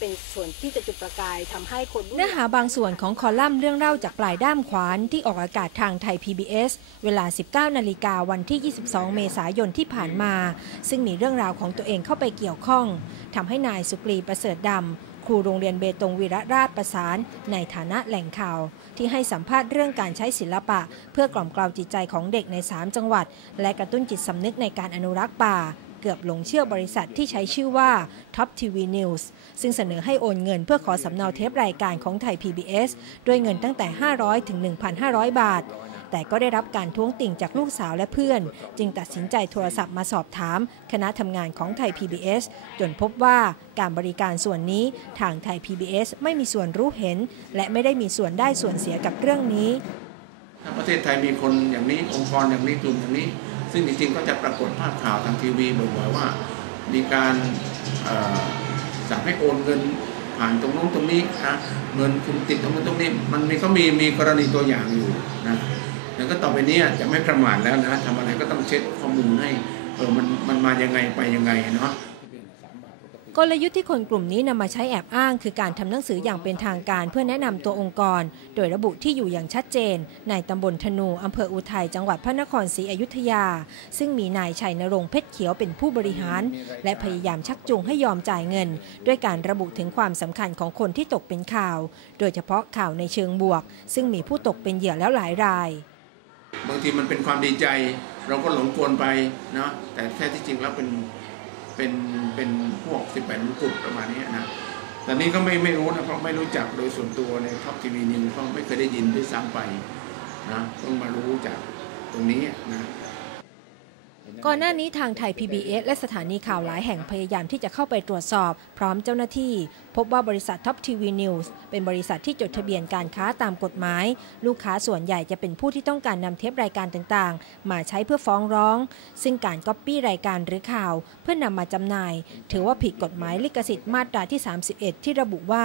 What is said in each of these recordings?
เป็นส่วนที่จะจุดประกายทำให้คนรุ่นเนื้อหาบางส่วนของคอลัมน์เรื่องเล่าจากปลายด้ามขวานที่ออกอากาศทางไทย PBS เวลา 19 นาฬิกาวันที่ 22 เมษายนที่ผ่านมา ซึ่งมีเรื่องราวของตัวเองเข้าไปเกี่ยวข้องทำให้นายสุกรีประเสริฐดำครูโรงเรียนเบตงวีระราชประสาน ในฐานะแหล่งข่าว ที่ให้สัมภาษณ์เรื่องการใช้ศิลปะ เพื่อกล่อมกล่าจิตใจของเด็กใน 3 จังหวัด และกระตุ้นจิตสำนึกในการอนุรักษ์ป่า เกือบหลงเชื่อบริษัทที่ใช้ชื่อว่า Top TV News ซึ่งเสนอให้โอนเงินเพื่อขอสำเนาเทปรายการของไทย PBS ด้วยเงินตั้งแต่ 500 ถึง 1,500 บาท แต่ก็ได้รับการท้วงติ่งจากลูกสาวและเพื่อน จึงตัดสินใจโทรศัพท์มาสอบถาม คณะทำงานของไทย PBS จนพบว่าการบริการส่วนนี้ทางไทย PBS ไม่มีส่วนรู้เห็น และไม่ได้มีส่วนได้ส่วนเสียกับเรื่องนี้ถ้าประเทศไทยมีคนอย่างนี้องค์กรอย่างนี้กลุ่มอย่างนี้ ซึ่งจริงๆก็จะปรากฏภาพข่าวทางทีวีบ่อยๆว่า มีการสั่งให้โอนเงินผ่านตรงนู้นตรงนี้นะเงินคุณติดตรงนู้นตรงนี้ มันมีก็มีมีกรณีตัวอย่างอยู่นะแล้วก็ต่อไปนี้จะไม่ประมาทแล้วนะทำอะไรก็ต้องเช็คข้อมูลให้เออมันมันมายังไงไปยังไงเนาะ กลยุทธ์ที่คนกลุ่มนี้นำมาใช้แอบอ้าง คือการทำหนังสืออย่างเป็นทางการเพื่อแนะนำตัวองค์กร โดยระบุที่อยู่อย่างชัดเจน ในตำบลธนูอำเภออุทัยจังหวัดพระนครศรีอยุธยา ซึ่งมีนายชัยนรงค์เพชรเขียวเป็นผู้บริหาร และพยายามชักจูงให้ยอมจ่ายเงิน ด้วยการระบุถึงความสำคัญของคนที่ตกเป็นข่าว โดยเฉพาะข่าวในเชิงบวก ซึ่งมีผู้ตกเป็นเหยื่อแล้วหลายราย บางทีมันเป็นความดีใจ เราก็หลงกลไปนะแต่แท้ที่จริงแล้วเป็น เป็นเป็นพวกสิบแปดมงกุฎประมาณนี้นะแต่นี้ก็ไม่ไม่รู้นะเพราะไม่รู้จักโดยส่วนตัวในท็อปทีวีนิวเพราะไม่เคยได้ยินด้วยซ้ำไปนะต้องมารู้จากตรงนี้นะ ก่อนหน้านี้ทางไทย PBS และสถานีข่าวหลายแห่งพยายามที่จะเข้าไปตรวจสอบ พร้อมเจ้าหน้าที่ พบว่าบริษัท Top TV News เป็นบริษัทที่จดทะเบียนการค้าตามกฎหมาย ลูกค้าส่วนใหญ่จะเป็นผู้ที่ต้องการนำเทปรายการต่างๆ มาใช้เพื่อฟ้องร้อง ซึ่งการก๊อปปี้รายการหรือข่าว เพื่อนำมาจำหน่าย ถือว่าผิดกฎหมายลิขสิทธิ์มาตราที่ 31 ที่ระบุว่า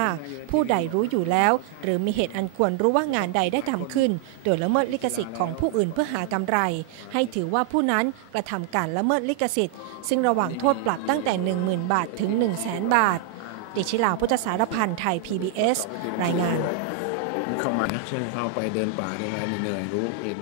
ผู้ใดรู้อยู่แล้ว หรือมีเหตุอันควรรู้ว่างานใดได้ทำขึ้น โดยละเมิดลิขสิทธิ์ของผู้อื่นเพื่อหากำไร ให้ถือว่าผู้นั้นกระทำการละเมิดลิขสิทธิ์ ซึ่งระหว่างโทษปรับตั้งแต่ 10,000 บาทถึง 1 0 0 0 0 0 บาท ดิชิลาพุทธสารพันธ์ไทย PBS รายงานเข้ามานะเข้าไปเดินป่าเดินอะไรเหนื่อยรู้เห็น